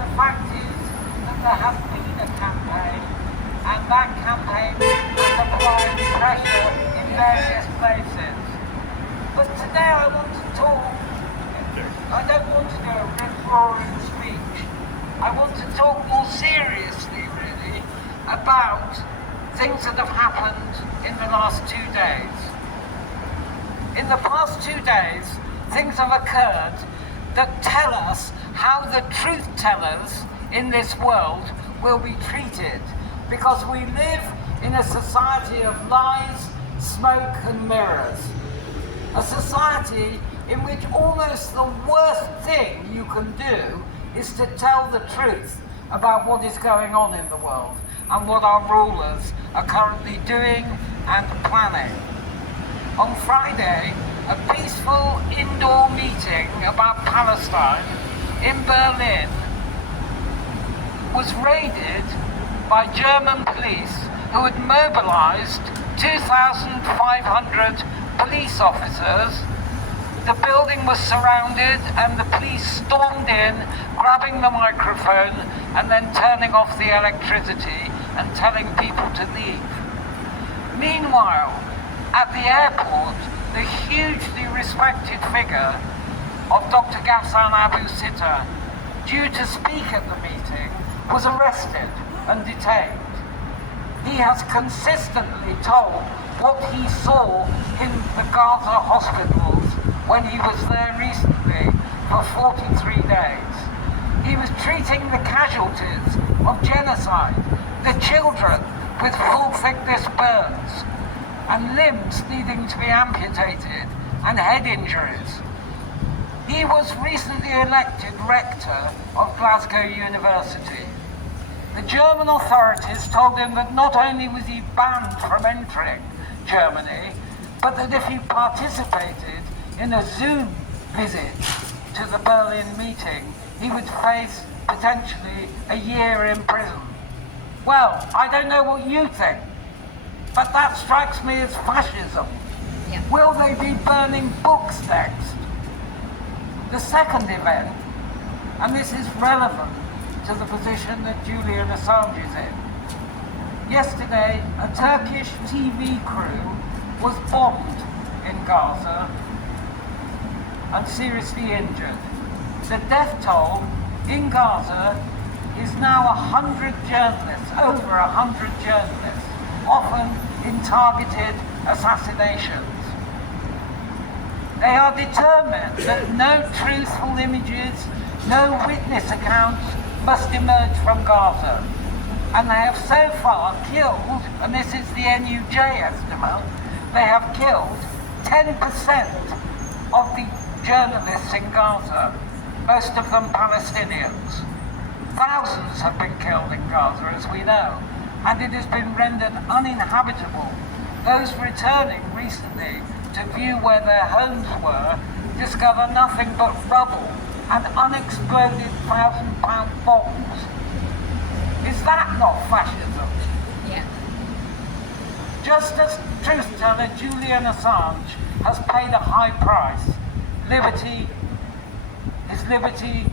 the fact is that there has been a campaign, and that campaign has applied pressure in various places. But today I want to talk, I don't want to do a rip-roaring speech. I want to talk more seriously, really, about things that have happened in the last 2 days. In the past 2 days, things have occurred that tell us how the truth tellers in this world will be treated, because we live in a society of lies, smoke and mirrors. A society in which almost the worst thing you can do is to tell the truth about what is going on in the world and what our rulers are currently doing and planning. On Friday, a peaceful indoor meeting about Palestine in Berlin was raided by German police who had mobilized 2,500 police officers. The building was surrounded and the police stormed in, grabbing the microphone and then turning off the electricity and telling people to leave. Meanwhile, at the airport, the hugely respected figure of Dr. Ghassan Abu Sitta, due to speak at the meeting, was arrested and detained. He has consistently told what he saw in the Gaza hospitals when he was there recently for 43 days. He was treating the casualties of genocide, the children with full-thickness burns, and limbs needing to be amputated, and head injuries. He was recently elected rector of Glasgow University. The German authorities told him that not only was he banned from entering Germany, but that if he participated in a Zoom visit to the Berlin meeting, he would face potentially a year in prison. Well, I don't know what you think, but that strikes me as fascism. Yeah. Will they be burning books next? The second event, and this is relevant to the position that Julian Assange is in. Yesterday, a Turkish TV crew was bombed in Gaza and seriously injured. The death toll in Gaza is now 100 journalists, over 100 journalists, often in targeted assassinations. They are determined that no truthful images, no witness accounts must emerge from Gaza. And they have so far killed, and this is the NUJ estimate, they have killed 10% of the journalists in Gaza, most of them Palestinians. Thousands have been killed in Gaza, as we know, and it has been rendered uninhabitable. Those returning recently to view where their homes were discover nothing but rubble and unexploded 1,000-pound bombs. Is that not fascism? Yeah. Just as truth-teller Julian Assange has paid a high price, his liberty,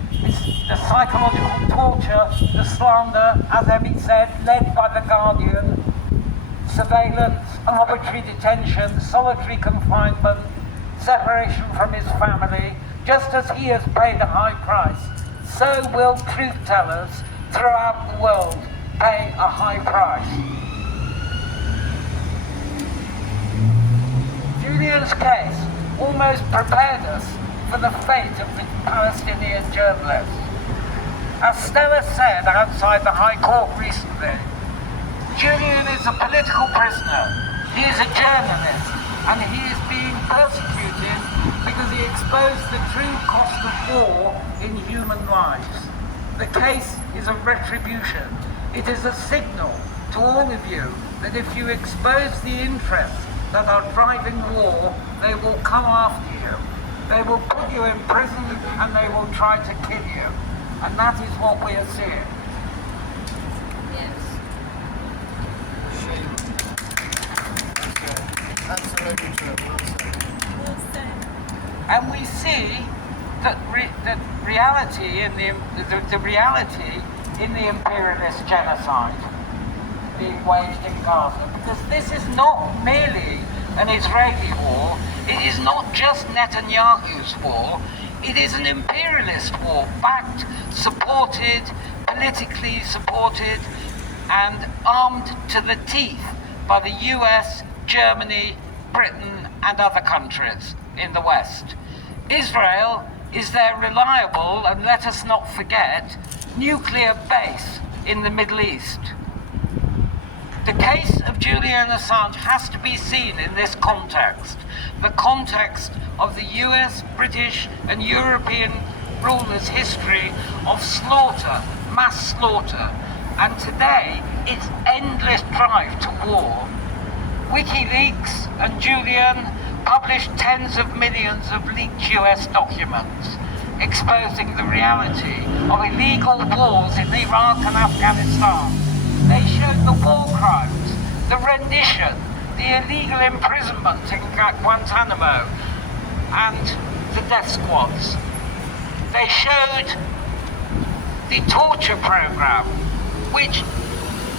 the psychological torture, the slander, as Emmy said, led by The Guardian, surveillance, arbitrary detention, solitary confinement, separation from his family. Just as he has paid a high price, so will truth-tellers throughout the world pay a high price. Julian's case almost prepared us for the fate of the Palestinian journalists. As Stella said outside the High Court recently, Julian is a political prisoner. He is a journalist, and he is being persecuted because he exposed the true cost of war in human lives. The case is a retribution. It is a signal to all of you that if you expose the interests that are driving war, they will come after you. They will put you in prison and they will try to kill you. And that is what we are seeing. Yes. Absolutely true. And we see the reality in the reality in the imperialist genocide being waged in Gaza, because this is not merely an Israeli war, it is not just Netanyahu's war, it is an imperialist war, backed, supported, politically supported, and armed to the teeth by the US, Germany, Britain, and other countries in the West. Israel is their reliable, and let us not forget, nuclear base in the Middle East. The case of Julian Assange has to be seen in this context, the context of the US, British, and European rulers' history of slaughter, mass slaughter, and today its endless drive to war. WikiLeaks and Julian published tens of millions of leaked US documents exposing the reality of illegal wars in Iraq and Afghanistan. They showed the war crimes, the rendition, the illegal imprisonment in Guantanamo, and the death squads. They showed the torture program, which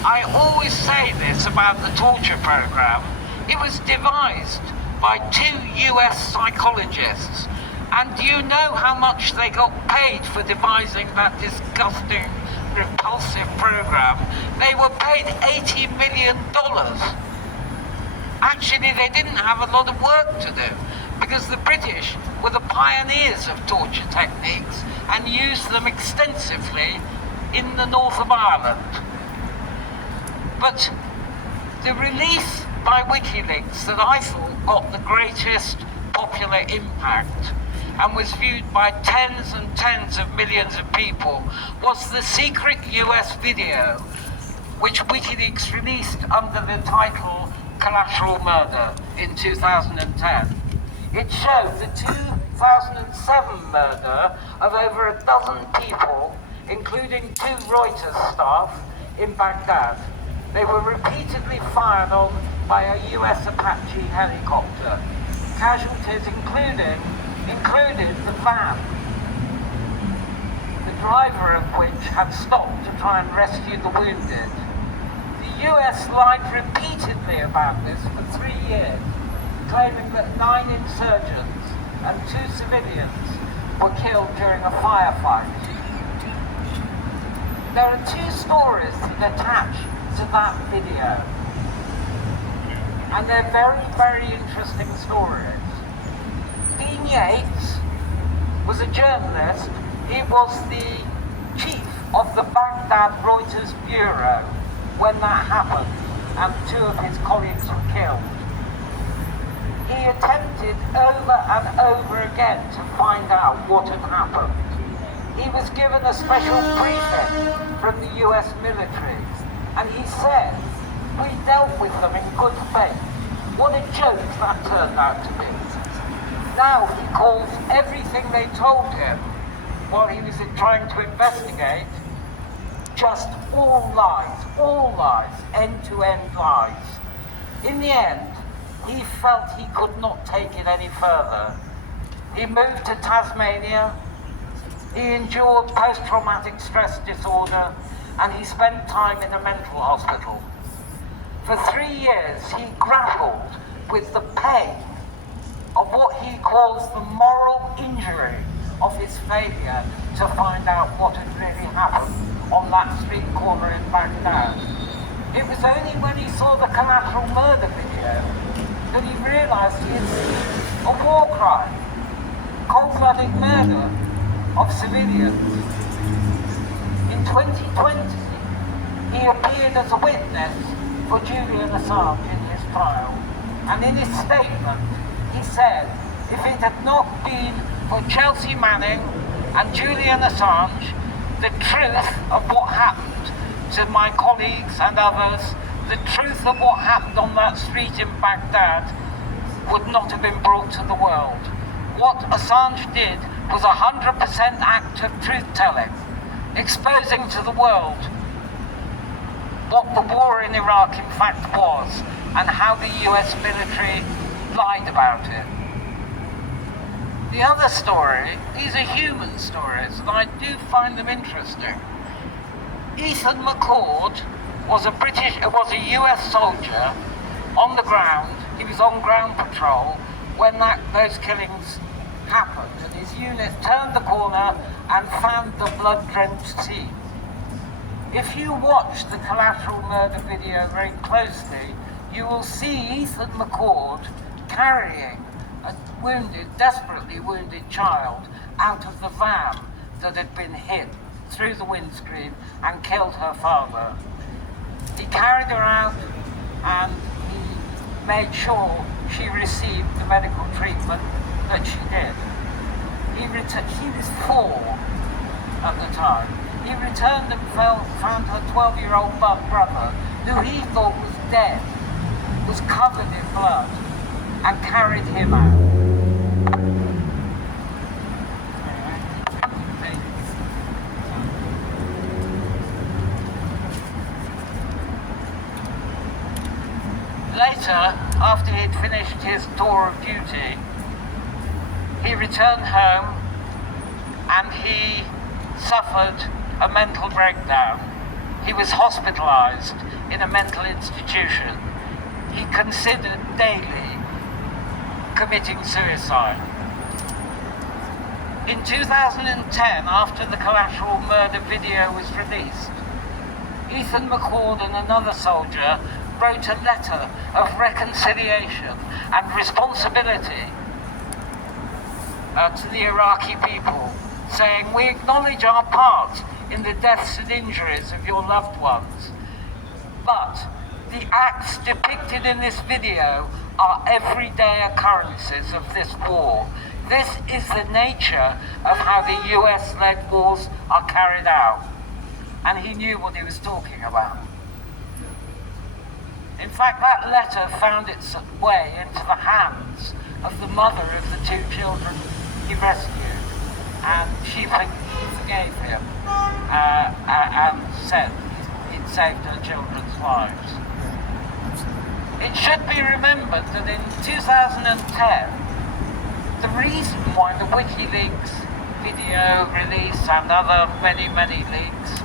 I always say this about the torture program, it was devised by 2 US psychologists. And do you know how much they got paid for devising that disgusting, repulsive program? They were paid $80 million. Actually, they didn't have a lot of work to do, because the British were the pioneers of torture techniques and used them extensively in the north of Ireland. But the release by WikiLeaks that I thought got the greatest popular impact and was viewed by tens and tens of millions of people was the secret US video which WikiLeaks released under the title Collateral Murder in 2010. It showed the 2007 murder of over a dozen people, including 2 Reuters staff in Baghdad. They were repeatedly fired on by a US Apache helicopter. Casualties included the van, the driver of which had stopped to try and rescue the wounded. The US lied repeatedly about this for 3 years, claiming that 9 insurgents and 2 civilians were killed during a firefight. There are 2 stories attached to that video, and they're very, very interesting stories. Dean Yates was a journalist. He was the chief of the Baghdad Reuters bureau when that happened, and 2 of his colleagues were killed. He attempted over and over again to find out what had happened. He was given a special briefing from the US military, and he said, "We dealt with them in good faith." What a joke that turned out to be. Now he calls everything they told him while he was trying to investigate just all lies, end-to-end lies. In the end, he felt he could not take it any further. He moved to Tasmania, he endured post-traumatic stress disorder, and he spent time in a mental hospital. For 3 years, he grappled with the pain of what he calls the moral injury of his failure to find out what had really happened on that street corner in Baghdad. It was only when he saw the collateral murder video that he realized he had seen a war crime, cold-blooded murder of civilians. In 2020, he appeared as a witness for Julian Assange in his trial, and in his statement, he said, if it had not been for Chelsea Manning and Julian Assange, the truth of what happened to my colleagues and others, the truth of what happened on that street in Baghdad would not have been brought to the world. What Assange did was 100% act of truth-telling, exposing to the world what the war in Iraq in fact was and how the US military lied about it. The other story, these are human stories, and I do find them interesting. Ethan McCord was a US soldier on the ground. He was on ground patrol when those killings happened, and his unit turned the corner and found the blood-drenched scene. If you watch the collateral murder video very closely, you will see Ethan McCord carrying a desperately wounded child out of the van that had been hit through the windscreen and killed her father. He carried her out and he made sure she received the medical treatment that she did. She was 4 at the time. He returned and found her 12-year-old brother, who he thought was dead, was covered in blood, and carried him out. Later, after he'd finished his tour of duty, he returned home and he suffered a mental breakdown. He was hospitalized in a mental institution. He considered daily committing suicide. In 2010, after the collateral murder video was released, Ethan McCord and another soldier wrote a letter of reconciliation and responsibility to the Iraqi people, saying, "We acknowledge our part in the deaths and injuries of your loved ones, but the acts depicted in this video are everyday occurrences of this war. This is the nature of how the US-led wars are carried out." And he knew what he was talking about. In fact, that letter found its way into the hands of the mother of the 2 children he rescued, and she forgave him and said he'd saved her children's lives. It should be remembered that in 2010, the reason why the WikiLeaks video release and other many leaks,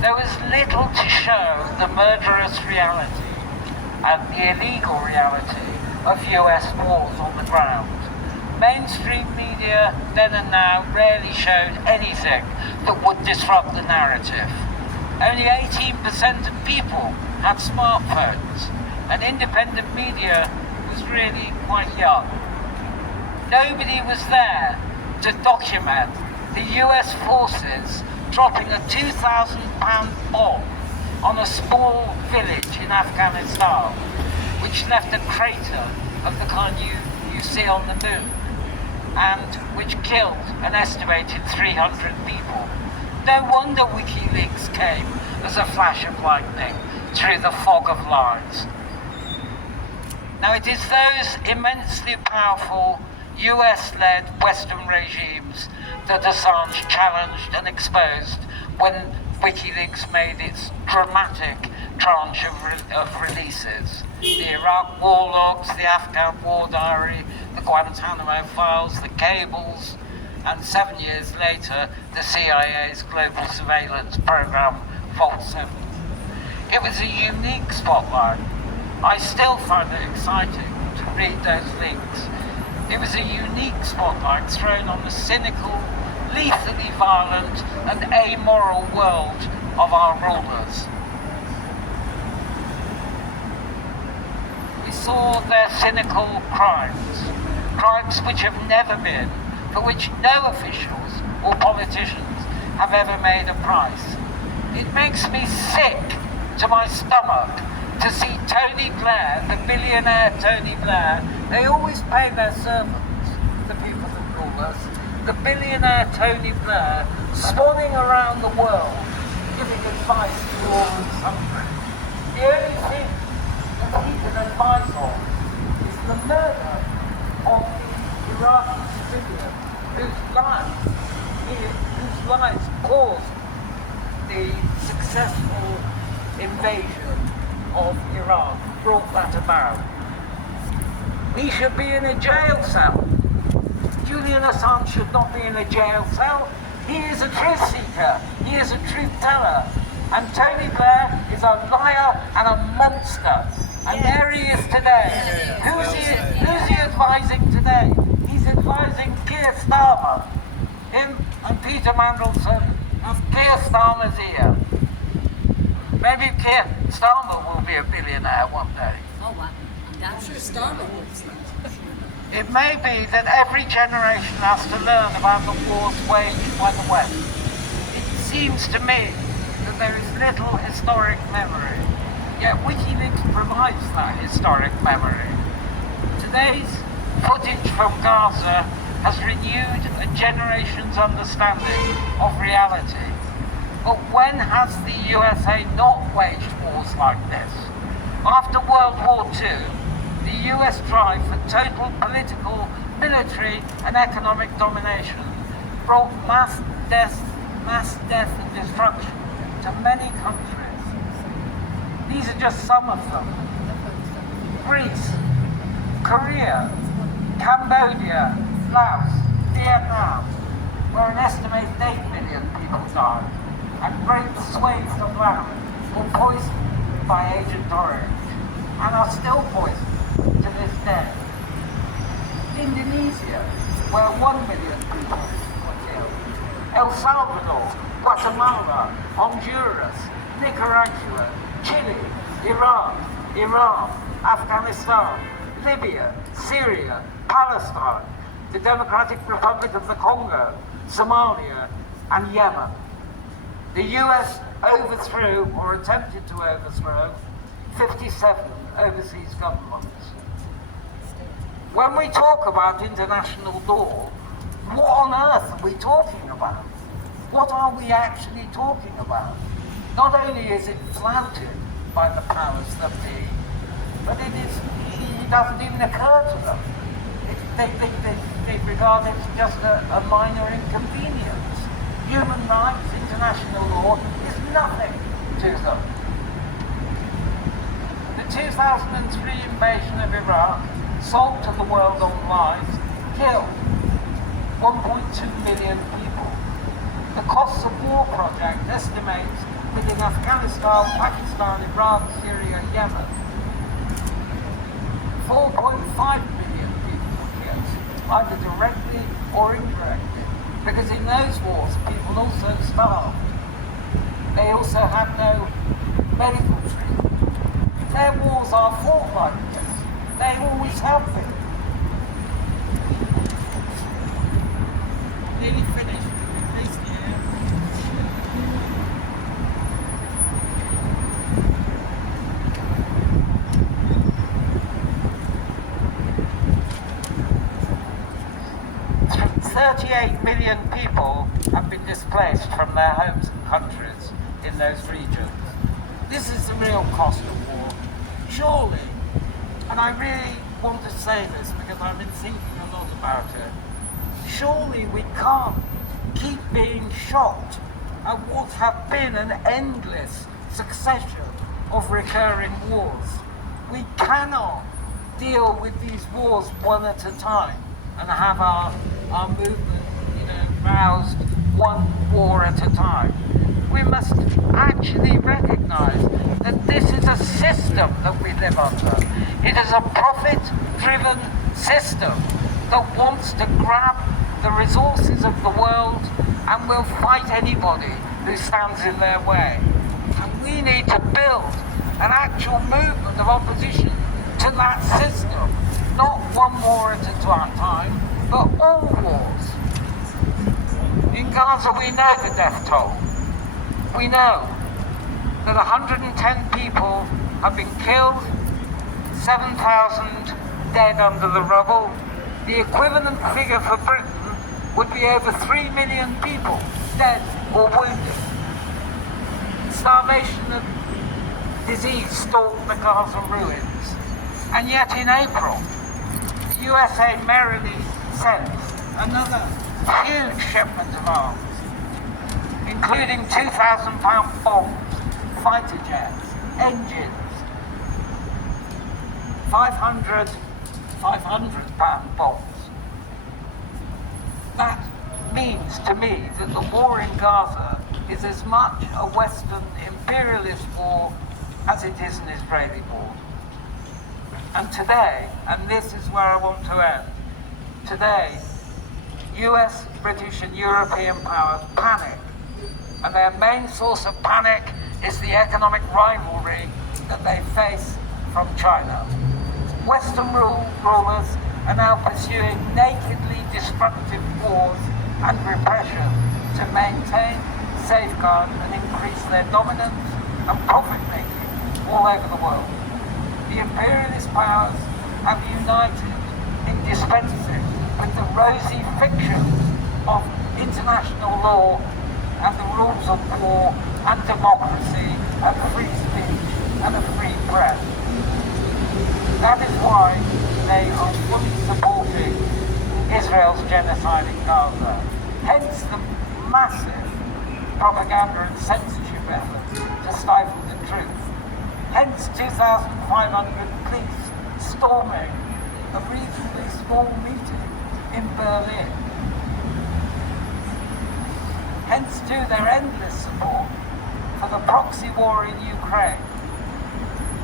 there was little to show the murderous reality and the illegal reality of US wars on the ground. Mainstream media then and now rarely showed anything that would disrupt the narrative. Only 18% of people had smartphones, and independent media was really quite young. Nobody was there to document the US forces dropping a 2,000-pound bomb on a small village in Afghanistan, which left a crater of the kind you see on the moon, and which killed an estimated 300 people. No wonder WikiLeaks came as a flash of lightning through the fog of lies. Now, it is those immensely powerful US-led Western regimes that Assange challenged and exposed when WikiLeaks made its dramatic tranche of releases. The Iraq war logs, the Afghan war diary, the Guantanamo files, the cables, and 7 years later, the CIA's global surveillance program, Vault 7. It was a unique spotlight. I still find it exciting to read those links. It was a unique spotlight thrown on the cynical, lethally violent and amoral world of our rulers. We saw their cynical crimes which have never been, for which no officials or politicians have ever made a price. It makes me sick to my stomach to see Tony Blair, the billionaire Tony Blair. They always pay their servants, the people that rule us. The billionaire Tony Blair swanning around the world giving advice to all his countries. The only thing that he can advise on is the murder of the Iraqi civilian whose lives caused the successful invasion of Iraq, brought that about. He should be in a jail cell. Do Julian Assange should not be in a jail cell. He is a truth seeker. He is a truth teller. And Tony Blair is a liar and a monster. And there he is today. Who's he advising today? He's advising Keir Starmer. Him and Peter Mandelson have Keir Starmer's ear. Maybe Keir Starmer will be a billionaire one day. Oh, wow. I'm sure Starmer hopes that. It may be that every generation has to learn about the wars waged by the West. It seems to me that there is little historic memory, yet WikiLeaks provides that historic memory. Today's footage from Gaza has renewed a generation's understanding of reality. But when has the USA not waged wars like this? After World War II, the US drive for total political, military and economic domination brought mass death and destruction to many countries. These are just some of them. Greece, Korea, Cambodia, Laos, Vietnam, where an estimated 8 million people died, and great swathes of land were poisoned by Agent Orange, and are still poisoned to this day. Indonesia, where 1 million people were killed. El Salvador, Guatemala, Honduras, Nicaragua, Chile, Iran, Afghanistan, Libya, Syria, Palestine, the Democratic Republic of the Congo, Somalia, and Yemen. The US overthrew, or attempted to overthrow, 57 overseas governments. When we talk about international law, what on earth are we talking about? What are we actually talking about? Not only is it flouted by the powers that be, but it doesn't even occur to them. They regard it as just a minor inconvenience. Human rights, international law is nothing to them. The 2003 invasion of Iraq, sold to the world on lies, killed 1.2 million people. The Costs of War Project estimates that in Afghanistan, Pakistan, Iran, Syria, Yemen, 4.5 million people were killed, either directly or indirectly, because in those wars people also starved. They also had no medical treatment. Their wars are fought like this. They always have been. Nearly finished. Please, yeah. $38 million people have been displaced from their homes and countries in those regions. This is the real cost of war. Surely, and I really want to say this because I've been thinking a lot about it, surely we can't keep being shocked at what have been an endless succession of recurring wars. We cannot deal with these wars one at a time and have our movement, roused one war at a time. We must actually recognize that this is a system that we live under. It is a profit-driven system that wants to grab the resources of the world and will fight anybody who stands in their way. And we need to build an actual movement of opposition to that system, not one war at a time, but all wars. In Gaza, we know the death toll. We know that 110 people have been killed, 7,000 dead under the rubble. The equivalent figure for Britain would be over 3 million people dead or wounded. Starvation and disease stalked the Gaza ruins. And yet in April, the USA merrily sent another huge shipment of arms, including 2,000-pound bombs, fighter jets, engines, 500-pound bombs. that means to me that the war in Gaza is as much a Western imperialist war as it is an Israeli war. And today, and this is where I want to end, today, US, British and European powers panic, and their main source of panic is the economic rivalry that they face from China. Western rulers are now pursuing nakedly destructive wars and repression to maintain, safeguard and increase their dominance and profit-making all over the world. The imperialist powers have united in dispensing with the rosy fiction of international law and the rules of war and democracy and free speech and a free press. That is why they are fully supporting Israel's genocide in Gaza. Hence the massive propaganda and censorship efforts to stifle the truth. Hence 2,500 police storming a reasonably small meeting in Berlin. Hence too their endless support for the proxy war in Ukraine.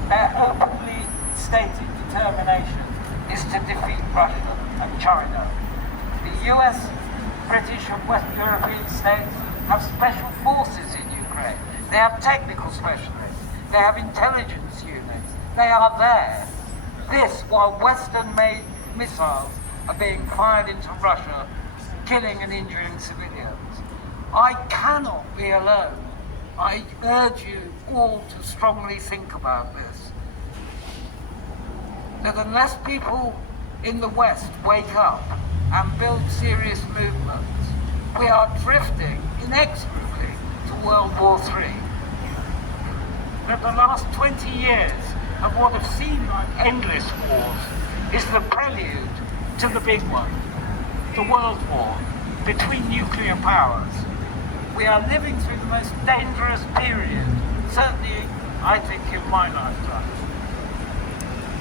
Their openly stated determination is to defeat Russia and China. The US, British and West European states have special forces in Ukraine. They have technical specialists. They have intelligence units. They are there. This while Western-made missiles are being fired into Russia, killing and injuring civilians. I cannot be alone. I urge you all to strongly think about this. That unless people in the West wake up and build serious movements, we are drifting inexorably to World War III. That the last 20 years of what have seemed like endless wars is the prelude to the big one, the World War between nuclear powers. We are living through the most dangerous period, certainly I think in my lifetime.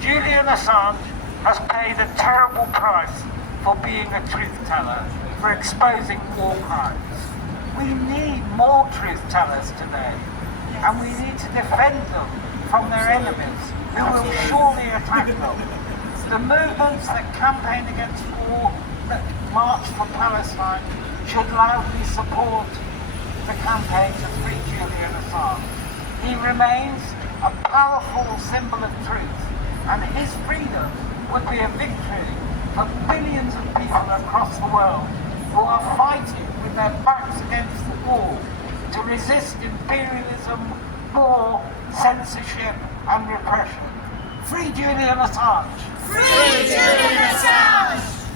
Julian Assange has paid a terrible price for being a truth teller, for exposing war crimes. We need more truth tellers today, and we need to defend them from their enemies, who will surely attack them. The movements that campaign against war, that march for Palestine, should loudly support the campaign to free Julian Assange. He remains a powerful symbol of truth, and his freedom would be a victory for billions of people across the world who are fighting with their backs against the wall to resist imperialism, war, censorship and repression. Free Julian Assange! Free Julian Assange!